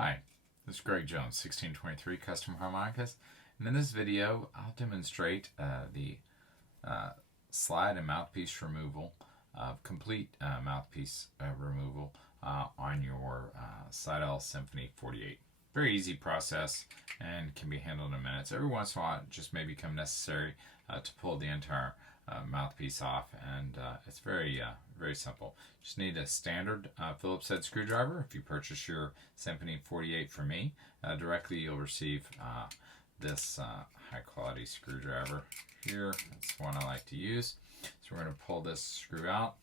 Hi, this is Greg Jones, 1623 Custom Harmonicas, and in this video I'll demonstrate the slide and mouthpiece removal, complete mouthpiece removal on your Seydel Symphony 48. Very easy process and can be handled in minutes. Every once in a while it just may become necessary to pull the entire mouthpiece off, and it's very simple. Just need a standard Phillips head screwdriver. If you purchase your Symphony 48 from me directly, you'll receive this high quality screwdriver here. That's the one I like to use. So we're going to pull this screw out.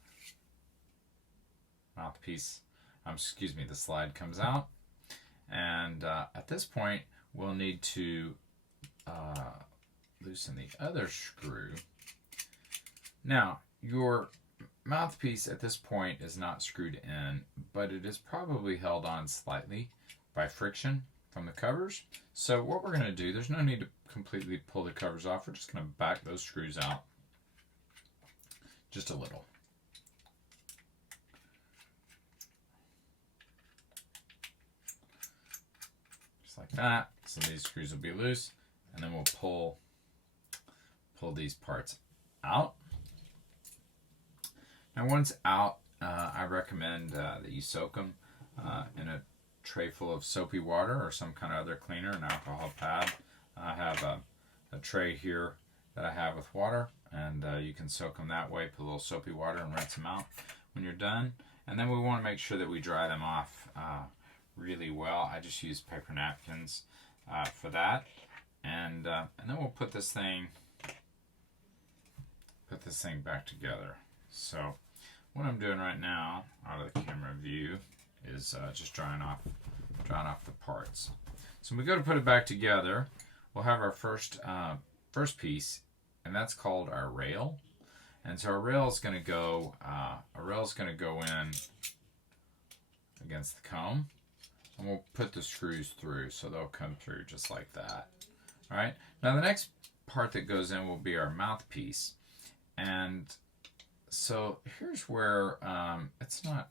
Mouthpiece, the slide comes out, and at this point we'll need to loosen the other screw. Now, your mouthpiece at this point is not screwed in, but it is probably held on slightly by friction from the covers. So what we're going to do, there's no need to completely pull the covers off. We're just going to back those screws out just a little. Just like that. So these screws will be loose, and then we'll pull these parts out. Now once out, I recommend that you soak them in a tray full of soapy water or some kind of other cleaner, an alcohol pad. I have a tray here that I have with water, and you can soak them that way. Put a little soapy water and rinse them out when you're done. And then we want to make sure that we dry them off really well. I just use paper napkins for that. And then we'll put this thing back together. So what I'm doing right now, out of the camera view, is just drying off the parts. So when we go to put it back together, we'll have our first piece, and that's called our rail. And so our rail is going to go in against the comb, and we'll put the screws through, so they'll come through just like that. All right. Now the next part that goes in will be our mouthpiece, and so here's where it's not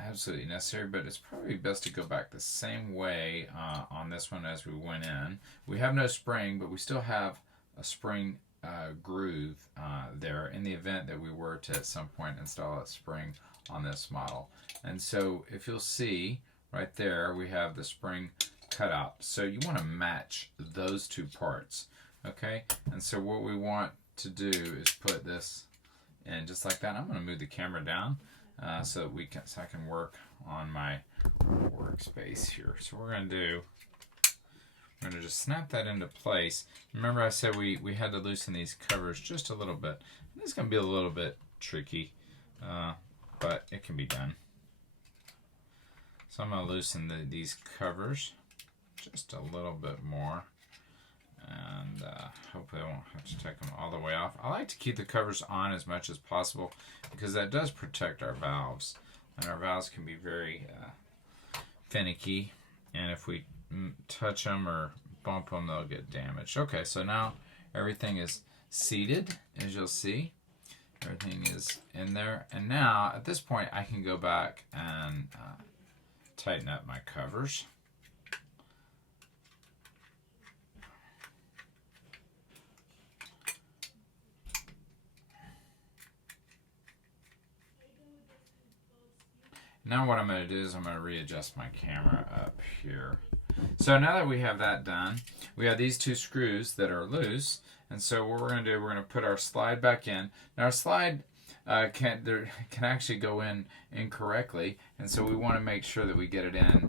absolutely necessary, but it's probably best to go back the same way on this one as we went in. We have no spring, but we still have a spring groove there in the event that we were to at some point install a spring on this model. And so if you'll see right there, we have the spring cut out. So you want to match those two parts, okay? And so what we want to do is put this in just like that. I'm going to move the camera down so I can work on my workspace here. So what we're going to just snap that into place. Remember I said we had to loosen these covers just a little bit. This is going to be a little bit tricky, but it can be done. So I'm going to loosen these covers just a little bit more, and hopefully I won't have to take them all the way off. I like to keep the covers on as much as possible because that does protect our valves, and our valves can be very finicky, and if we touch them or bump them, they'll get damaged. Okay, so now everything is seated, as you'll see. Everything is in there, and now at this point I can go back and tighten up my covers. Now what I'm going to do is I'm going to readjust my camera up here. So now that we have that done, we have these two screws that are loose, and so what we're going to do, we're going to put our slide back in. Now our slide can actually go in incorrectly, and so we want to make sure that we get it in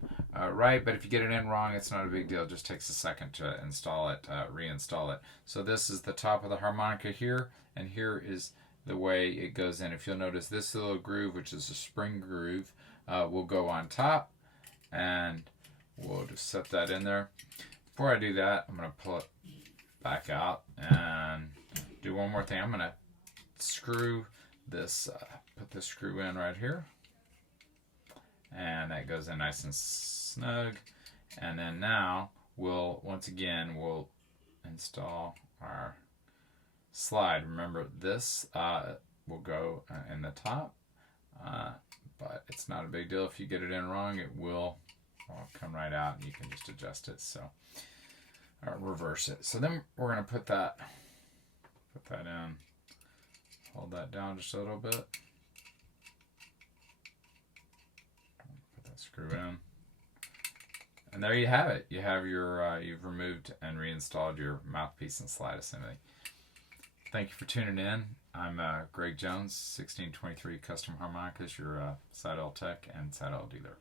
right, but if you get it in wrong, it's not a big deal. It just takes a second to install it, reinstall it. So this is the top of the harmonica here, and here is the way it goes in. If you'll notice, this little groove, which is a spring groove, will go on top, and we'll just set that in there. Before I do that, I'm going to pull it back out and do one more thing. I'm going to screw this, put this screw in right here, and that goes in nice and snug. And then now once again we'll install our slide. Remember, this will go in the top, but it's not a big deal if you get it in wrong. It will will come right out, and you can just adjust it. So, reverse it. So then we're going to put that in. Hold that down just a little bit. Put that screw in. And there you have it. You have your, you've removed and reinstalled your mouthpiece and slide assembly. Thank you for tuning in. I'm Greg Jones, 1623 Custom Harmonicas, your Seydel Tech and Seydel dealer.